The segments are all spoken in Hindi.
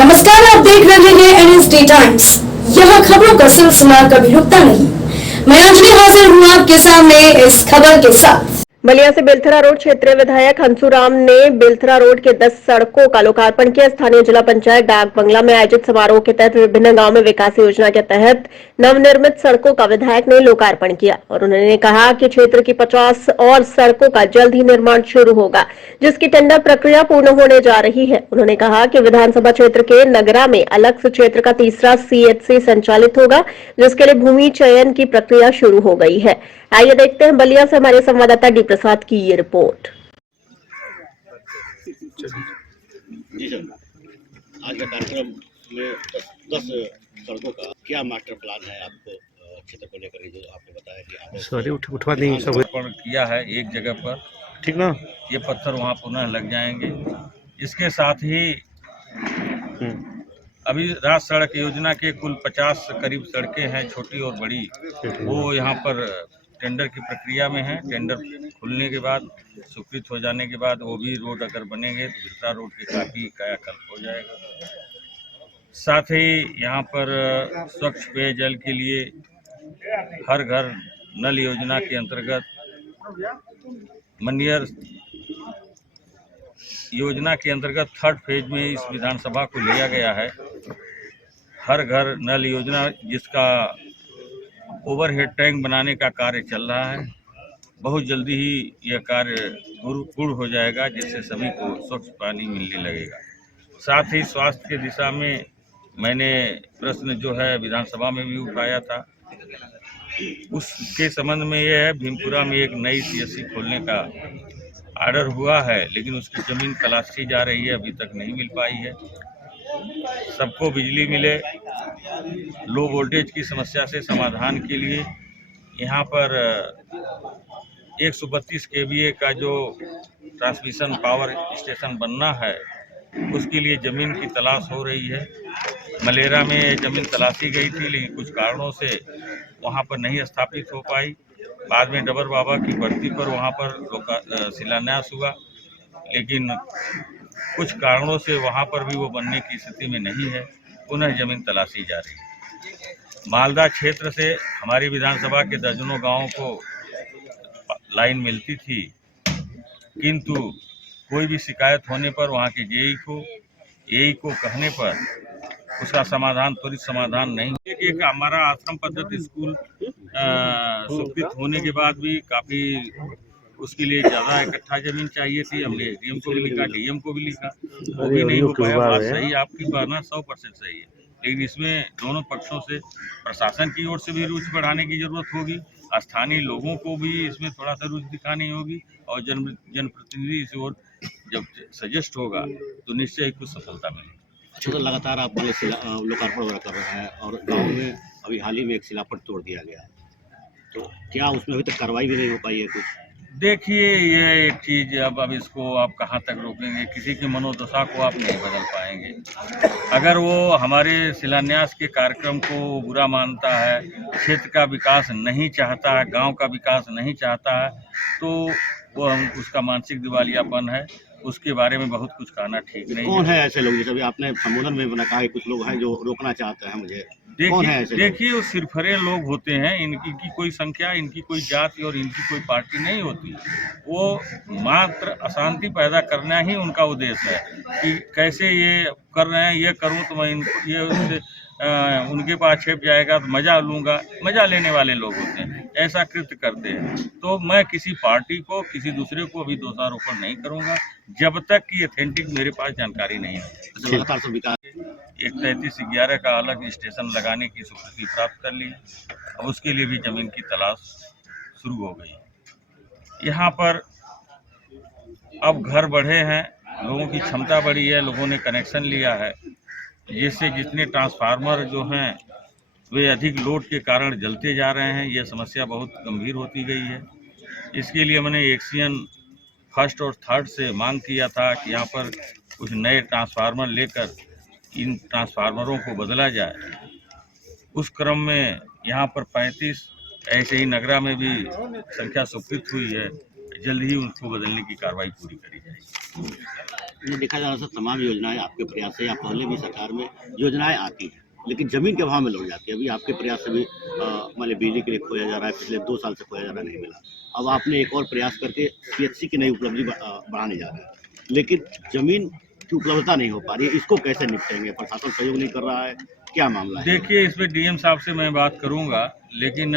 नमस्कार, आप देख रहे हैं एनएसडी टाइम्स। यह खबरों का सिलसिला कभी रुकता नहीं। मैं अंजलि हाजिर हूँ आपके सामने इस खबर के साथ। बलिया से बेलथरा रोड क्षेत्रीय विधायक हंसुराम ने बेलथरा रोड के 10 सड़कों का लोकार्पण किया। स्थानीय जिला पंचायत डाक बंगला में आयोजित समारोह के तहत विभिन्न गांव में विकास योजना के तहत नवनिर्मित सड़कों का विधायक ने लोकार्पण किया और उन्होंने कहा कि क्षेत्र की 50 और सड़कों का जल्द ही निर्माण शुरू होगा, जिसकी टेंडर प्रक्रिया पूर्ण होने जा रही है। उन्होंने कहा कि विधानसभा क्षेत्र के नगरा में अलग से क्षेत्र का तीसरा CHC संचालित होगा, जिसके लिए भूमि चयन की प्रक्रिया शुरू हो गई है। आइए देखते हैं बलिया से हमारे संवाददाता डी प्रसाद की ये रिपोर्ट। जी सर, आज का कार्यक्रम में 10 सड़कों का क्या मास्टर प्लान है आपको क्षेत्र को लेकर, जो आपने बताया कि आप सॉरी उठवा देंगे सब समर्पण किया है एक जगह पर, ठीक ना। ये पत्थर वहाँ पुनः लग जाएंगे। इसके साथ ही अभी राष्ट्र सड़क योजना के कुल 50 करीब सड़कें हैं, छोटी और बड़ी, वो यहाँ पर टेंडर की प्रक्रिया में है। टेंडर खुलने के बाद, स्वीकृत हो जाने के बाद वो भी रोड अगर बनेंगे तो बेलथरा रोड के काफ़ी कायाकल्प हो जाएगा। साथ ही यहाँ पर स्वच्छ पेयजल के लिए हर घर नल योजना के अंतर्गत मनियर योजना के अंतर्गत 3rd फेज में इस विधानसभा को लिया गया है। हर घर नल योजना, जिसका ओवरहेड टैंक बनाने का कार्य चल रहा है। बहुत जल्दी ही यह कार्य पूर्ण हो जाएगा, जिससे सभी को स्वच्छ पानी मिलने लगेगा। साथ ही स्वास्थ्य की दिशा में मैंने प्रश्न जो है विधानसभा में भी उठाया था, उसके संबंध में यह है, भीमपुरा में एक नई CSC खोलने का ऑर्डर हुआ है, लेकिन उसकी ज़मीन तलाशी जा रही है, अभी तक नहीं मिल पाई है। सबको बिजली मिले, लो वोल्टेज की समस्या से समाधान के लिए यहाँ पर 132 kVA का जो ट्रांसमिशन पावर स्टेशन बनना है, उसके लिए ज़मीन की तलाश हो रही है। मलेरा में ज़मीन तलाशी गई थी, लेकिन कुछ कारणों से वहाँ पर नहीं स्थापित हो पाई। बाद में डबर बाबा की बढ़ती पर वहाँ पर शिलान्यास हुआ, लेकिन कुछ कारणों से वहाँ पर भी वो बनने की स्थिति में नहीं है। पुनः जमीन तलाशी जा रही है। मालदा क्षेत्र से हमारी विधानसभा के दर्जनों गांवों को लाइन मिलती थी, किंतु कोई भी शिकायत होने पर वहाँ के AE को कहने पर उसका समाधान, त्वरित समाधान नहीं। एक हमारा आश्रम पद्धति स्कूल स्वीकृत होने के बाद भी काफ़ी उसके लिए ज़्यादा इकट्ठा ज़मीन चाहिए थी। हमने DM को भी लिखा, DM को भी लिखा, वो भी नहीं हो पाया। बात सही आपकी कहना 100% सही है, लेकिन इसमें दोनों पक्षों से, प्रशासन की ओर से भी रुचि बढ़ाने की ज़रूरत होगी, स्थानीय लोगों को भी इसमें थोड़ा सा रुचि दिखानी होगी, और जनप्रतिनिधि इस ओर जब सजेस्ट होगा तो निश्चय ही कुछ सफलता मिलेगी। तो लगातार आप लोकार्पण वगैरह कर रहे हैं, और गांव में अभी हाल ही में एक शिलापट तोड़ दिया गया है, तो क्या उसमें अभी तक कार्रवाई भी नहीं हो पाई है कुछ? देखिए, ये एक चीज़, अब इसको आप कहाँ तक रोकेंगे? किसी की मनोदशा को आप नहीं बदल पाएंगे। अगर वो हमारे शिलान्यास के कार्यक्रम को बुरा मानता है, क्षेत्र का विकास नहीं चाहता है, गांव का विकास नहीं चाहता है, तो वो उसका मानसिक दिवालियापन है। उसके बारे में बहुत कुछ कहना ठीक नहीं। कौन है ऐसे लोग, जैसे अभी आपने संबोधन में बना कहा, कुछ लोग हैं जो रोकना चाहते हैं मुझे? देखिए, वो सिरफरे लोग होते हैं, इनकी कोई संख्या, इनकी कोई जाति और इनकी कोई पार्टी नहीं होती। वो मात्र अशांति पैदा करना ही उनका उद्देश्य है कि कैसे ये कर रहे हैं, ये करूं तो मैं ये उससे उनके पास छिप जाएगा तो मजा लूँगा। मजा लेने वाले लोग होते हैं, ऐसा कृत्य करते हैं। तो मैं किसी पार्टी को, किसी दूसरे को अभी दोषारोपण नहीं करूँगा, जब तक कि ऑथेंटिक मेरे पास जानकारी नहीं है। एक 3311 का अलग स्टेशन लगाने की स्वीकृति प्राप्त कर ली, अब उसके लिए भी जमीन की तलाश शुरू हो गई। यहाँ पर अब घर बढ़े हैं, लोगों की क्षमता बढ़ी है, लोगों ने कनेक्शन लिया है, जिससे जितने ट्रांसफार्मर जो हैं वे अधिक लोड के कारण जलते जा रहे हैं। ये समस्या बहुत गंभीर होती गई है। इसके लिए मैंने एक्सियन 1st और 3rd से मांग किया था कि यहाँ पर कुछ नए ट्रांसफार्मर लेकर इन ट्रांसफार्मरों को बदला जाए। उस क्रम में यहाँ पर 35, ऐसे ही नगरा में भी संख्या स्वीकृत हुई है, जल्द ही उसको बदलने की कार्रवाई पूरी करी जाएगी। ये देखा जा रहा है तमाम योजनाएं आपके प्रयास से या पहले भी सरकार में योजनाएं आती हैं, लेकिन जमीन के अभाव में लोग जाती है। अभी आपके प्रयास से भी मान ली बिजली के लिए खोया जा रहा है, पिछले 2 साल से खोया जा रहा नहीं मिला। अब आपने एक और प्रयास करके CHC की नई उपलब्धि बढ़ाने जा रहे हैं, लेकिन जमीन की उपलब्धता नहीं हो पा रही है। इसको कैसे निपटेंगे? प्रशासन सहयोग नहीं कर रहा है, क्या मामला है? देखिए, इसमें DM साहब से मैं बात करूंगा, लेकिन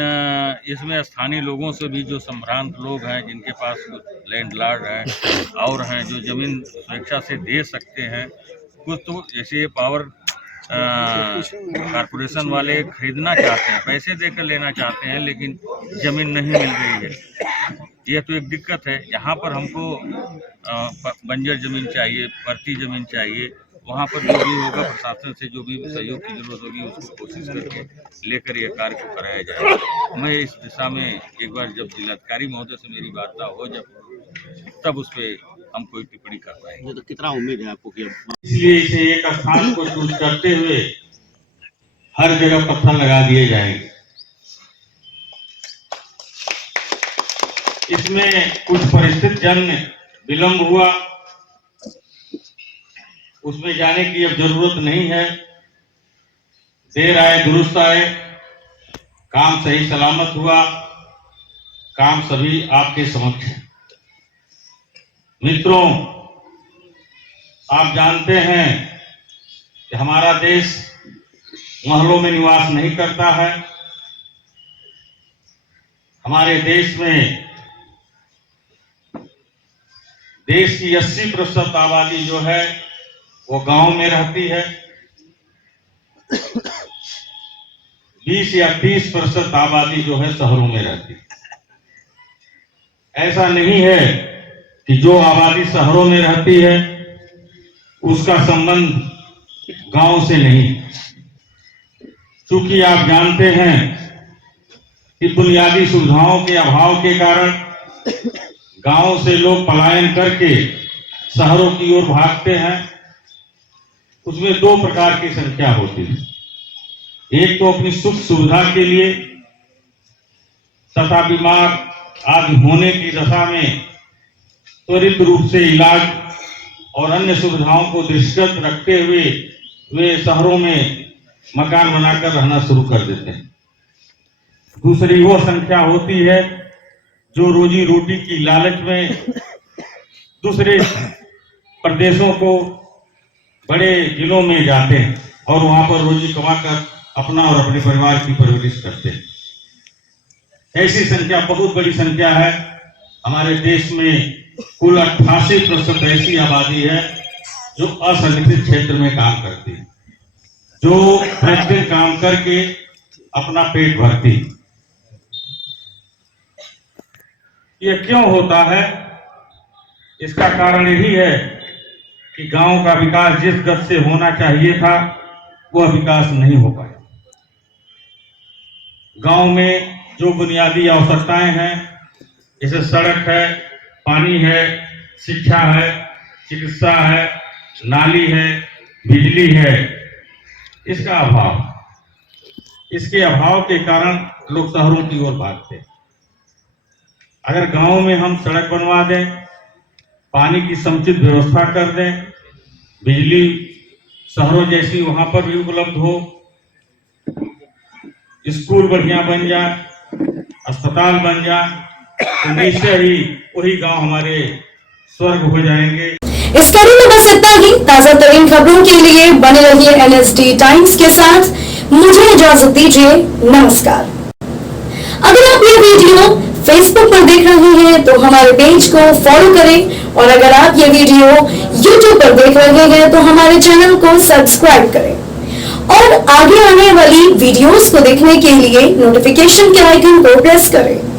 इसमें स्थानीय लोगों से भी जो संभ्रांत लोग हैं, जिनके पास लैंडलॉर्ड हैं और हैं जो जमीन स्वेच्छा से दे सकते हैं, कुछ तो जैसे पावर कारपोरेशन वाले खरीदना चाहते हैं, पैसे देकर लेना चाहते हैं, लेकिन जमीन नहीं मिल रही है। यह तो एक दिक्कत है। यहाँ पर हमको बंजर जमीन चाहिए, परती जमीन चाहिए। वहाँ पर जो भी होगा, प्रशासन से जो भी सहयोग की जरूरत होगी उसको कोशिश करके लेकर यह कार्य को कराया जाएगा। मैं इस दिशा में एक बार जब जिलाधिकारी महोदय से मेरी वार्ता हो तब उस पर हम कोई टिप्पणी कर पाएंगे। तो कितना उम्मीद है आपको कि इसलिए इसे एक स्थान को चूज करते हुए हर जगह पत्थर लगा दिए जाएंगे। इसमें कुछ परिस्थिति जन्य विलंब हुआ, उसमें जाने की अब जरूरत नहीं है। देर आए दुरुस्त आए, काम सही सलामत हुआ, काम सभी आपके समक्ष है। मित्रों, आप जानते हैं कि हमारा देश महलों में निवास नहीं करता है। हमारे देश में देश की 80% आबादी जो है वो गांव में रहती है। 20 या 30% आबादी जो है शहरों में रहती है। ऐसा नहीं है कि जो आबादी शहरों में रहती है उसका संबंध गांव से नहीं। क्योंकि आप जानते हैं कि बुनियादी सुविधाओं के अभाव के कारण गांव से लोग पलायन करके शहरों की ओर भागते हैं। उसमें 2 प्रकार की संख्या होती है। एक तो अपनी सुख सुविधा के लिए तथा बीमार आदि होने की दशा में त्वरित रूप से इलाज और अन्य सुविधाओं को दृष्टिगत रखते हुए वे शहरों में मकान बनाकर रहना शुरू कर देते हैं। दूसरी वो संख्या होती है जो रोजी रोटी की लालच में दूसरे प्रदेशों को बड़े जिलों में जाते हैं और वहां पर रोजी कमाकर अपना और अपने परिवार की परवरिश करते हैं। ऐसी संख्या बहुत बड़ी संख्या है। हमारे देश में कुल 88% ऐसी आबादी है जो असंगठित क्षेत्र में काम करती है, जो प्रतिदिन काम करके अपना पेट भरती। ये क्यों होता है? इसका कारण यही है कि गांव का विकास जिस गति से होना चाहिए था वह विकास नहीं हो पाया। गांव में जो बुनियादी आवश्यकताएं हैं, जैसे सड़क है, पानी है, शिक्षा है, चिकित्सा है, नाली है, बिजली है, इसका अभाव। इसके अभाव के कारण लोग शहरों की ओर भागते हैं। अगर गांव में हम सड़क बनवा दें, पानी की समुचित व्यवस्था कर दें, बिजली शहरों जैसी वहां पर भी उपलब्ध हो, स्कूल बढ़िया बन जाए, अस्पताल बन जाए, तो निश्चय ही वही गांव हमारे स्वर्ग हो जाएंगे। इस कड़ी में बस इतना ही। ताजा तरीन खबरों के लिए बने रहिए NSD टाइम्स के साथ। मुझे इजाजत दीजिए, नमस्कार। अगर आप ये वीडियो फेसबुक पर देख रहे हैं तो हमारे पेज को फॉलो करें, और अगर आप ये वीडियो यूट्यूब पर देख रहे हैं तो हमारे चैनल को सब्सक्राइब करें, और आगे आने वाली वीडियोस को देखने के लिए नोटिफिकेशन के आइकन को प्रेस करें।